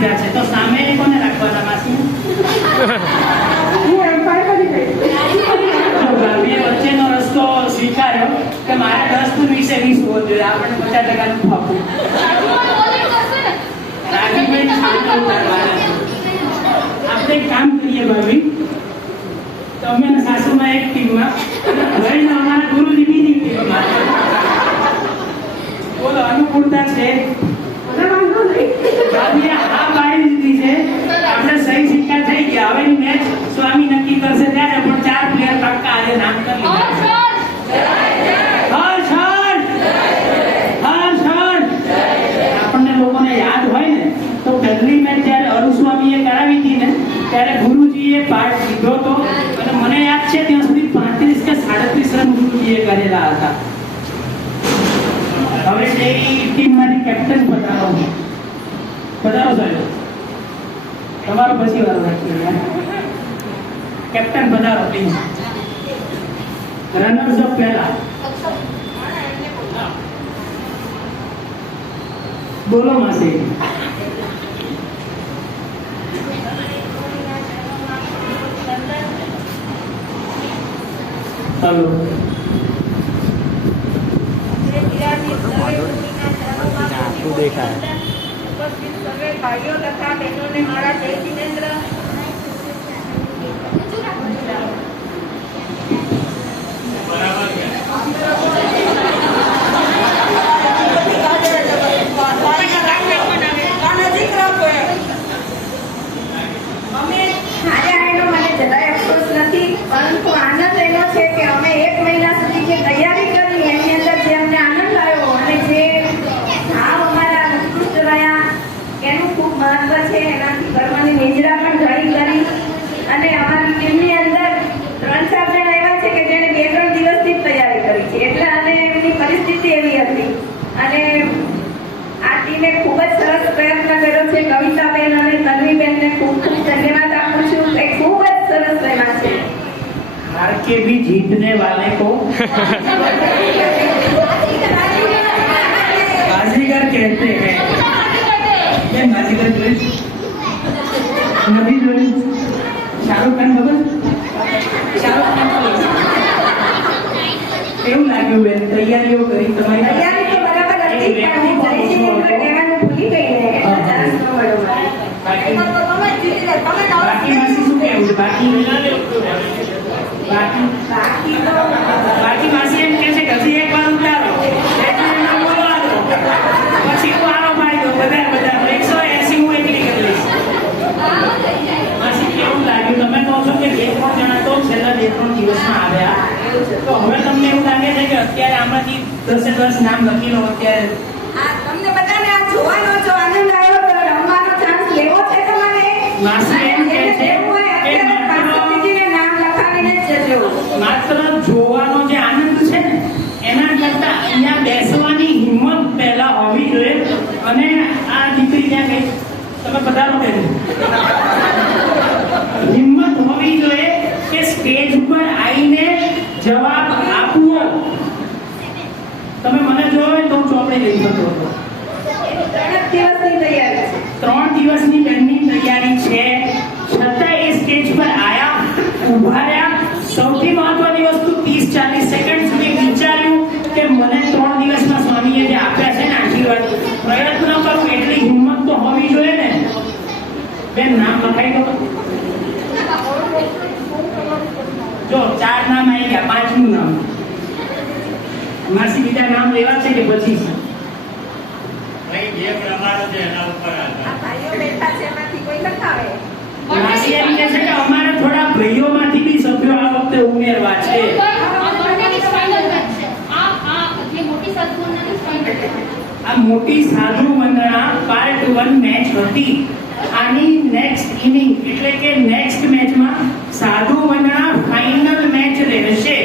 દીધા છે, તો સામે કોને રાખવાના માસી? મેં વચ્ચેનો રસ્તો સ્વીકાર્યો કે મારે 10 વિશે 20 હોવો જોઈએ, આપણે 50% ફાફું. આપણે એક કામ કરીએ ભાભી, તમે અને સાસુમાં એક ટીમમાં, લઈને અમારા ગુરુજી બીજી ટીમમાં. બોલો, અનુકૂળતા છે? ભાભી આ પાડી દીધી છે, આપણે સહી સિક્કા થઈ ગયા. હવે મેચ સ્વામી નક્કી કરશે ત્યારે, પણ 4 પ્લેયર પાક્કા આજે નામ કરી લીધા. આપણને લોકોને યાદ હોય ને, તો પહેલી મેચ જ્યારે અરુસ્વામીએ કરાવી હતી ને, ત્યારે ગુરુજીએ પાર્ટ લીધો હતો, અને મને યાદ છે ત્યાં સુધી 35 કે 37 રન ગુરુજીએ કરેલા હતા. હવે એ ટીમમાંથી કેપ્ટન પધારો સાહેબ, તમારો પછી વારો રાખીએ. કેપ્ટન પધારો પ્લીઝ. રનર્સ અપ પહેલા બોલો માસી. હેલો, દેખાય ભાઈઓ તથા બહેનોને મારા જય જિનેન્દ્ર. અમે હારે આવેલો મને જરાય અફસોસ નથી, પરંતુ આનંદ એનો છે કે અમે 1 મહિના સુધી જે તૈયારી કરી એની અંદર જે અમને આનંદ આવ્યો અને જે ભાવ અમારા ઉત્કૃષ્ટ રહ્યા એનું ખૂબ મહત્વ છે. એનાથી કર્મની નિજરા પણ ઘણી કરી, અને અમારી ટીમની અંદર 3-4 જણ એવા છે કે જેને 2-3 દિવસથી જ તૈયારી કરી છે, એટલે અને એમની પરિસ્થિતિ એવી હતી. અને આ ટીમે ખૂબ જ સરસ પ્રયત્ન કર્યો છે. કવિતાબેન અને તન્વીબેનને ખૂબ ખૂબ ધન્યવાદ આપું છું. એ ખૂબ જ સરસ રમ્યા છે. हार के भी जीतने वाले को बाजीगर कहते हैं. ये बाजीगर जोई नदी जोई शाहरुख खान ખબર? શાહરુખ ખાન કેવું લાગ્યું બેન? તૈયારીઓ કરી તમારી? તૈયારી તો બરાબર હતી, પણ હું જયશ્રીને કહેવાનું ભૂલી ગઈ ને એટલે ચાન્સ ન મળ્યો મને. બાકી માસી શું કહેવું છે? બાકી માસી એમ કહે છે કે હજી એક વાર ઉતારો, પછી હું આરો પાડી દઉં. બધા 180 હું એકલી કરી લઈશ. માસી કેવું લાગ્યું? તમે કહો છો કે 2-3 જણા તો છેલ્લા 2-3 દિવસમાં આવ્યા, તો હવે તમને એવું લાગે છે કે અત્યારે આમાંથી 10 નામ લખી લો અત્યારે? તમને બધાને આ જોવાનો જો આનંદ આવ્યો તો રમવાનો ચાન્સ લેવો છે તમારે. માસી એમ કહે છે કે માત્ર જોવાનો જે આનંદ છે ને, એના કરતા અહીંયા બેસવાની હિંમત પહેલા હોવી જોઈએ. અને આ દીકરી ક્યાં ગઈ? તમે પધારો બેન. હિંમત હોવી જોઈએ કે સ્ટેજ ઉપર આવીને જવાબ આપવો. તમે મને જોયો તો ચોપડી લઈ શકો છો. 3 દિવસની બેનની તૈયારી છે, છતાં એ સ્ટેજ પર આયા, ઉભા રહ્યા. સૌથી મહત્વની વસ્તુ 30-40 સેકન્ડ સુધી વિચાર્યું કે મને 3 દિવસમાં સ્વામીએ જે આપ્યા છે ને આશીર્વાદ, પ્રયત્ન કરું. એટલી હિંમત તો હોવી જોઈએ ને બેન. નામ લખાઈ દો. જો 4 નામ આવી ગયા, 5મું નામ. માસી બીજા નામ લેવા છે કે પછી? જે પ્રમાણે છે એના ઉપર ભાઈઓ બેઠા છે એમાંથી કોઈ લખાવે. માસી એમ કહે છે કે અમારે થોડા ભાઈઓમાંથી બી સભ્યો આ વખતે ઉમેરવા છે. આ મોટી સાધુ મંડળા પાર્ટ 1 મેચ હતી. આની નેક્સ્ટ ઇનિંગ એટલે કે નેક્સ્ટ મેચમાં સાધુ મંડળા ફાઇનલ મેચ રહેશે,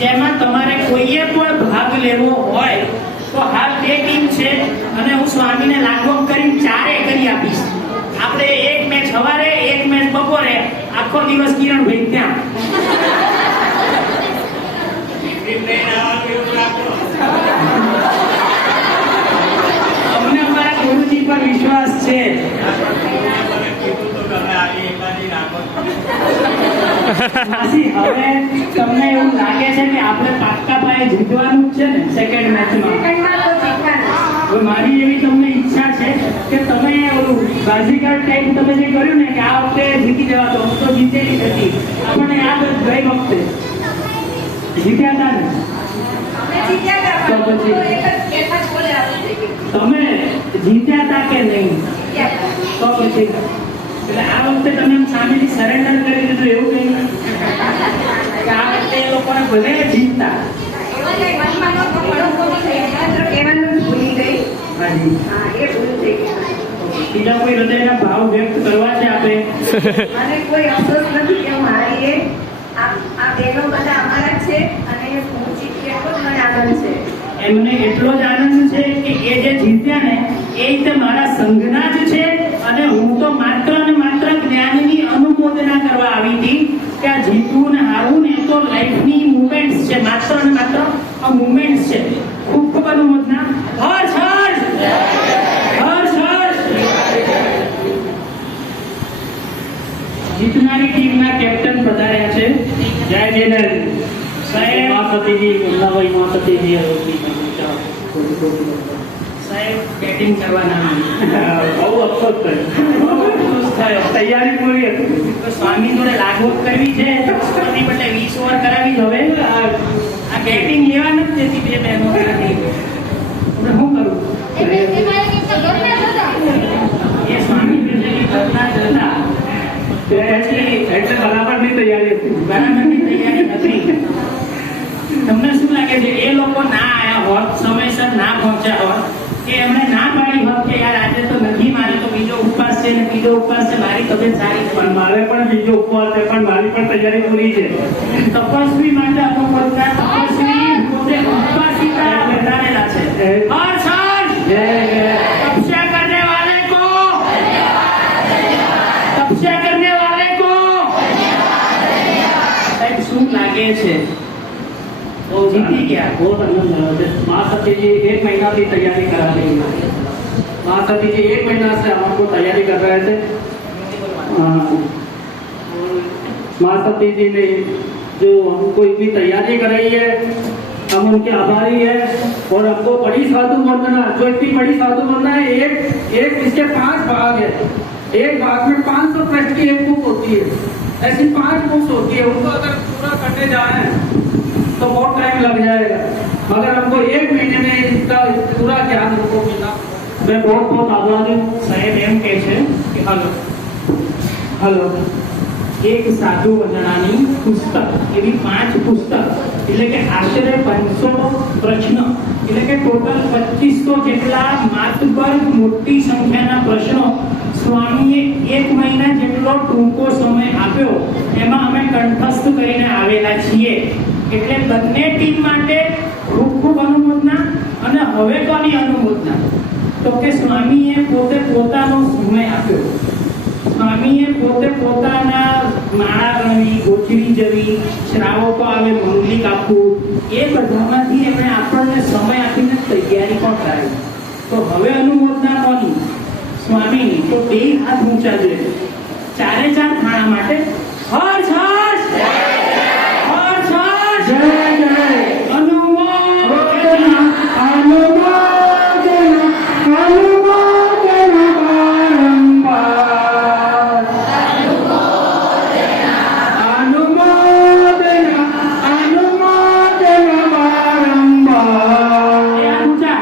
જેમાં તમારે કોઈએ પણ ભાગ લેવો હોય તો હાલ 2 ટીમ છે, અને હું સ્વામીને લાગવગ કરીને 4 કરી આપીશ. આપણે 1 મેચ સવારે, 1 મેચ બપોરે, આખો દિવસ કિરણભાઈ ત્યાં. અમને અમારા ગુરુજી પર વિશ્વાસ છે. માસી, હવે તમને એવું લાગે છે કે આપણે પાક્કા પાયે જીતવાનું જ છે ને સેકન્ડ મેચમાં? સેકન્ડમાં તો જીતવાના. હવે મારી એવી તમને ઈચ્છા છે કે તમે ઓલું બાજીગર ટાઈપ તમે જે કર્યું ને કે આ વખતે જીતી જવા તો હું તો જીતેલી જ હતી. આપણને યાદ જ ગઈ વખતે જીત્યા હતા ને? અમે જીત્યા હતા, તો પછી? પણ એક જ બોલે આવું થઈ ગયું. તમે જીત્યા હતા કે નહીં? જીત્યા હતા. તો પછી એટલે આ વખતે તમે એમ સામેથી સરેન્ડર કરી દીધું એવું કંઈ કે આ વખતે એ લોકોને ભલે જીતતા? એવા કંઈ મનમાં નહોતું, પણ હું ભૂલી ગઈ. માત્ર કહેવાનું જ ભૂલી ગઈ. હાજી. હા, એ ભૂલ થઈ ગઈ. બીજા કોઈ હૃદયના ભાવ વ્યક્ત કરવા છે આપણે? મને કોઈ અફસોસ નથી કે હું હારી એ. આ બહેનો બધા અમારા જ છે અને હું જીતી એટલો જ મને આનંદ છે. એમને એટલો જ આનંદ છે કે એ જે જીત્યા ને એ રીતે મારા સંઘના જ છે અને હું તો માત્ર ને માત્ર જ્ઞાનની અનુમોદના કરવા આવી હતી કે આ જીતવું ને હારવું ને એ તો લાઈફની મુમેન્ટ્સ છે, માત્ર ને માત્ર આ મુમેન્ટ્સ છે. ખૂબ ખૂબ અનુમોદના. હર્ષ હર્ષ હર્ષ હર્ષ. જીતનારી ટીમના કેપ્ટન પધાર્યા છે. જય જયલલ સાહેબ. માતાજી મુન્નાભાઈ માતાજી સાહેબ બેટિંગ કરવાના બહુ અફસોસ થયો. તૈયારી પૂરી હતી તો સ્વામી જોડે લાગવત કરવી છે તો સ્વામી બદલે 20 ઓવર કરાવી જ હવે. આ બેટિંગ લેવા નથી દેતી બે બહેનો નથી. હવે શું કરું? એ સ્વામી બીજેની ઘટના જ હતા. પછી એટલે બરાબરની તૈયારી હતી. બરાબરની તૈયારી નથી. તમને શું લાગે છે એ લોકો ના આયા હોત, સમયસર ના પહોંચ્યા હોત, કે એમણે ના પાડી હોત કે યાર આજે તો નથી, મારે તો બીજો ઉપવાસ છે ને બીજો ઉપવાસ છે, મારી તબિયત સારી છે? પણ મારે પણ બીજો ઉપવાસ છે, પણ મારી પણ તૈયારી પૂરી છે. તપસ્વી માટે અપકર્તા, તપસ્વી પોતે ઉપવાસિતા વધારેલા છે. હર્ષ હર્ષ. તપસ્યા કરને વાલે કો, તપસ્યા કરને વાલે કો. સાહેબ શું લાગે છે? જીતી ગયા. બહુ આનંદ આવ્યો છે. माँ सती जी 1 महीना की तैयारी करा रही है. माँ सती जी 1 महीना से हमको तैयारी कर रहे थे. माँ सती जी ने जो हमको इतनी तैयारी कराई है, हम उनके आभारी है. और हमको बड़ी साधु वंदना, जो इतनी बड़ी साधु वंदना है, एक इसके 5 भाग है. एक भाग में 500 पृष्ठ की एक बुक होती है. ऐसी 5 बुक्स होती है. उनको अगर पूरा करने जाए तो बहुत टाइम लग जाएगा, मगर हमको 1 महीने में इसका पूरा ज्ञान हमको मिला. मैं बहुत बहुत आभारी हूँ. સાહેબ એમ કહે છે કે હલો એક સાધુ વંદનાની પુસ્તક, એવી 5 પુસ્તક, એટલે કે આશરે 500 પ્રશ્ન, એટલે કે ટોટલ 2500 જેટલા માતબર મોટી સંખ્યાના પ્રશ્નો સ્વામીએ 1 મહિના જેટલો ટૂંકો સમય આપ્યો એમાં અમે કંઠસ્થ કરીને આવેલા છીએ. એટલે બંને ટીમ માટે ખૂબ ખૂબ અનુમોદના. અને હવે કોની અનુમોદના? તો કે સ્વામીએ પોતે પોતાનો સમય આપ્યો. સ્વામીએ પોતે પોતાના માળા ગણવી, ગોચરી જવી, શ્રાવકો આવે મંગલિક આપવું, એ બધામાંથી એમણે આપણને સમય આપીને તૈયારી પણ કરાવી. તો હવે અનુમોદના કોની? સ્વામીની. તો 2 હાથ ઊંચા જોઈએ ચારે ચાર ખાણા માટે. હર્ષ હર્ષ હર્ષ હર્ષ. જય જય. અનુમોદના અનુમોદના અનુમોદના વારંવાર. અનુમોદના અનુમોદના વારંવાર. એ હાથ ઊંચા.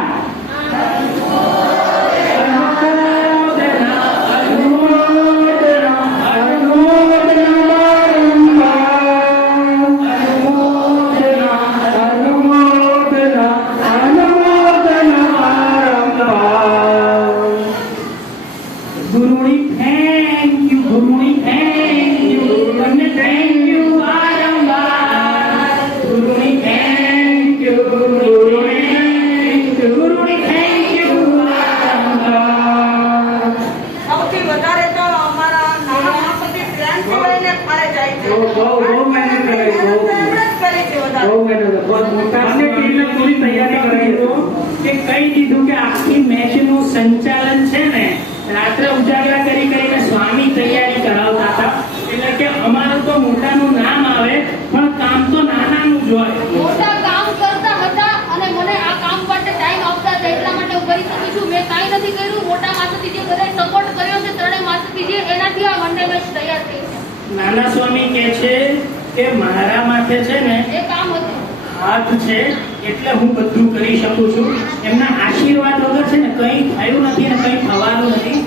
ગુરુની થેન્ક યુ, ગુરુની થેન્ક યુ, તમને થેન્ક યુ વારંવાર. ગુરુની થેન્ક યુ, ગુરુની થેન્ક યુ, ગુરુની થેન્ક યુ વારંવાર. સૌથી વધારે તો અમારા નાના સુધી પ્લાન સિવાયને મારે જાય છે. બહુ મહેનત કરી. મહેનત તો એમણે જ કરી છે વધારે. બહુ મહેનત. बहुत मोटा અને ટીમને પૂરી તૈયારી કરી કે કહી દીધું કે આખી મેચનું સંચાલન છે ને રાત્રે ઉજાગરા કરીને સ્વામી તૈયારી કરાવતા હતા. એટલે કે અમારું તો મોટાનું નામ આવે પણ કામ તો નાનાનું જ હોય. મોટા કામ કરતા હતા અને મને આ કામ માટે ટાઈમ આપતા હતા એટલા માટે હું કરી શકી છું. મેં કાંઈ નથી કર્યું. મોટા માથેથી જે બધાએ સપોર્ટ કર્યો છે ત્રણેય માથેથી જે એનાથી આ વન ડે મેચ તૈયાર થઈ છે. નાના સ્વામી કહે છે કે મારા માથે છે ને એ કામ હતું. હાથ છે એટલે હું બધું કરી શકું છું. એમના આશીર્વાદ વગર છે ને કંઈ થયું નથી અને કંઈ થવાનું નથી.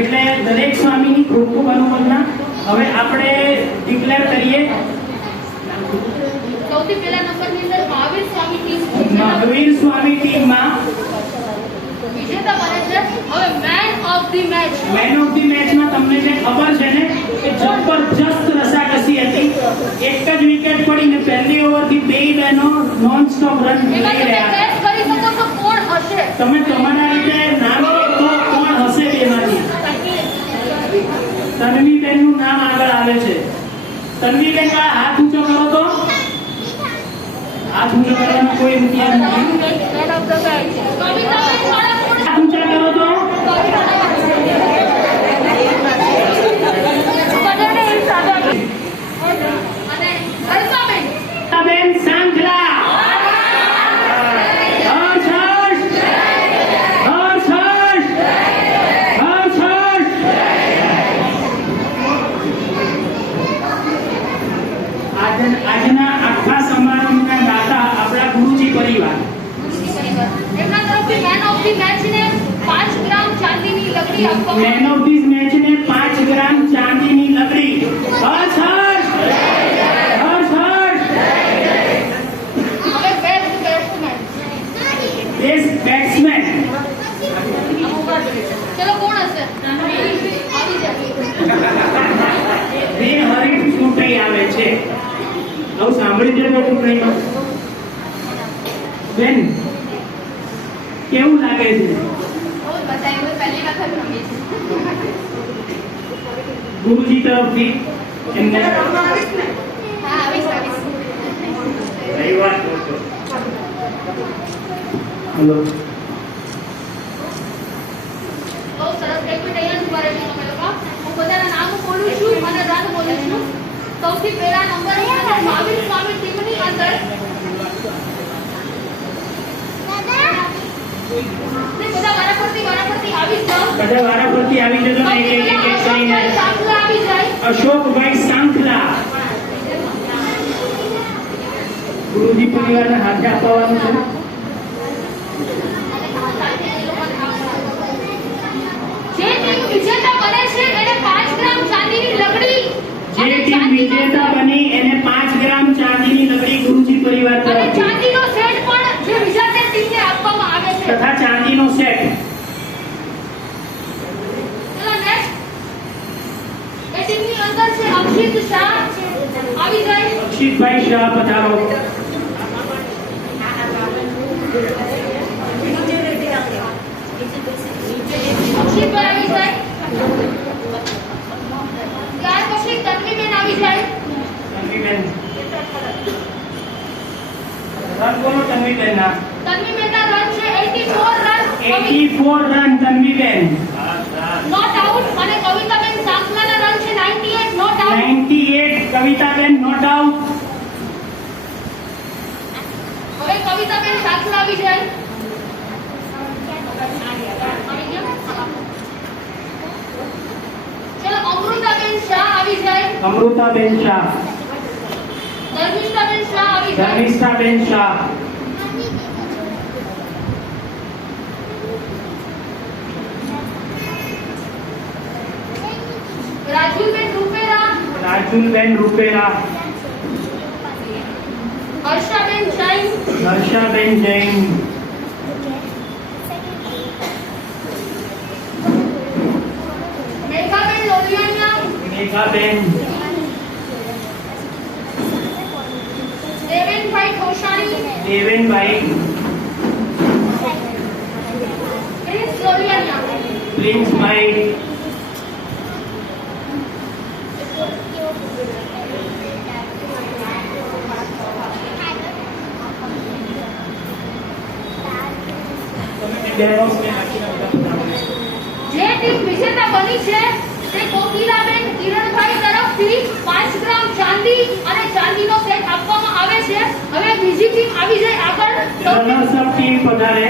એટલે દરેક સ્વામીની ખૂબ ખૂબ અનુમોદના. હવે આપણે ડિક્લેર કરીએ. સૌથી પહેલા નંબરની અંદર મહાવીર સ્વામી ટીમ મહાવીર સ્વામી ટીમમાં વિજેતા બને છે. હવે man of the match man of the મેચમાં તમને જે ખબર છે ને કે જબરજસ્ત રસાકસી હતી. એક જ વિકેટ પડીને પહેલી ઓવરથી બે બહેનો નોન સ્ટોપ રન એમાં લઈ તમે રહ્યા. ગેસ કરી શકો છો કોણ હશે. તમે તમારા રીતે નામ તો કોણ હશે બેમાંથી? તન્વીબેનનું નામ આગળ આવે છે. તન્વીબેન હાથ ઊંચો કરો તો. હાથ ઊંચો કરવાનો કોઈ રૂપિયા નથી. મેન ઓફ ધ મેચ કવિતાબેન વાળા કોણ હાથ ઊંચા કરો તો. બધાને એક સાથે અને હર્ષાબેન બેન સાંખલા. હર્ષ હર્ષ. હર્ષ હર્ષ. હર્ષ હર્ષ. આજના આખા સમારંભના દાતા આપણા ગુરુજી પરિવાર. એમના તરફથી મેન ઓફ ધી મેચ ને 5 ગ્રામ ચાંદીની લકડી આપવામાં મેન ઓફ ધીસ મેચ ને 5 ગ્રામ ચાંદીની લકડી. હર્ષ હર્ષ. હર્ષ હર્ષ. હવે બેસ્ટ બેટ્સમેન બેસ્ટ બેટ્સમેન. ચલો કોણ હશે આવી જાય બે હરીફ ચૂંટણી આવે છે. આવું સાંભળી છે તો ચૂંટણીમાં બેન કેવું લાગે છે? પહેલી વખત રમી છે. ગુરુજી તરફથી એમને હા આવીશ સહી વાત કહો છો. હલો. બહુ સરસ. એક મિનિટ અહીંયા જ ઉભા રહેજો તમે લોકો. હું બધાના નામ બોલું છું અને રન બોલું છું. સૌથી પહેલા નંબર મહાવીર સ્વામી ટીમની અંદર બધા વારાફરતી આવી જ જાઓ. બધા વારાફરતી આવી જજો ને એક એક એક કરીને. સાંભળા આવી જાય. અશોકભાઈ સાંખલા. ગુરુજી પરિવારને હાથે આપવાનું છે. જે ટીમ વિજેતા બને છે એને 5 ગ્રામ ચાંદીની લકડી જે ટીમ વિજેતા બની એને 5 ગ્રામ ચાંદીની લકડી ગુરુજી પરિવાર અને તરફથી ચાંદીનો સેટ પણ જે વિજેતા ટીમને આપવામાં આવે છે. તથા ચાંદીનો સેટ. ચલો નેક્સ્ટ એ ટીમની અંદર છે અક્ષિત શાહ આવી જાય. અક્ષિતભાઈ શાહ પધારો. અક્ષિતભાઈ આવી જાય. ત્યાર પછી તન્વીબેન આવી જાય. તન્વીબેન. રન બોલો તન્વીબેનના. તન્વીબેનના રન છે 84 run 84 run Tanviben. Not out અને કવિતાબેન સાંખલાના રન છે 98 not out. 98 Kavitaben not out. હવે કવિતાબેન સાંખલા આવી જાય. ચલો અમૃતાબેન શાહ આવી જાય. અમૃતાબેન શાહ. ધર્મિષ્ઠાબેન શાહ આવી જાય. ધર્મિષ્ઠાબેન શાહ. રાજુબેન રૂપેરા. રાજુલબેન રૂપેરા. હર્ષાબેન જૈન. હર્ષાબેન જૈન. મેઘાબેન લોલિયાના. મેઘાબેન. દેવેનભાઈ ખોશાણી. દેવેનભાઈ. પ્રિન્સ લોલિયાના. પ્રિન્સભાઈ. જે ટીમ વિજેતા બની છે તે કોકિલાબેન કિરણભાઈ તરફથી 5 ગ્રામ અને ચાંદીનો સેટ આપવામાં આવે છે. હવે બીજી ટીમ આવી જાય આગળ. રનર્સ અપ ટીમ પધારે.